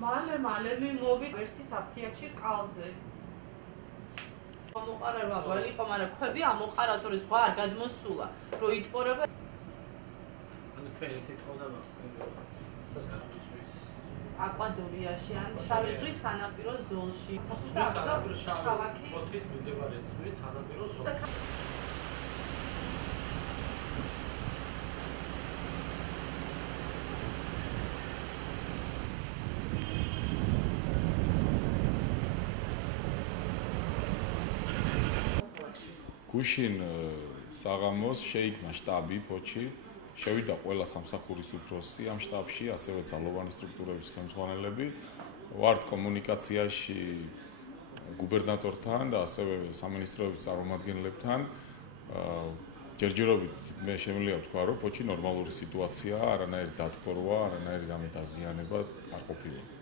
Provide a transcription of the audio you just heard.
მალე მე მოვი ვერსის აფთიაქში ყალზე. ამოყარება ვალი იყო, მაგრამ ქვები ამოყარა თუ სხვა არ გადმოსულა, რომ იტყორება. ანუ ჩვენ ერთ-ერთი ყოდა აკვადორიაში ან შავი ზღვის სანაპირო ზოლში. ქალაქი ოთის მდებარე ზღვის სანაპირო ზოლში. გუშინ საღამოს შეიქმნა შტაბი ფოჩი, შევიდა ყველა სამსახურის უფროსი ამ შტაბში, ასევე ძალოვანი სტრუქტურების ხელმძღვანელები. ვართ კომუნიკაციაში გუბერნატორთან და ასევე სამინისტროების წარმომადგენლებთან. ჯერჯერობით მე შემიძლია ვთქვა, რომ ფოჩი ნორმალური სიტუაციაა, არანაირი დათბორვა, არანაირი რამე დაზიანება არ ყოფილა.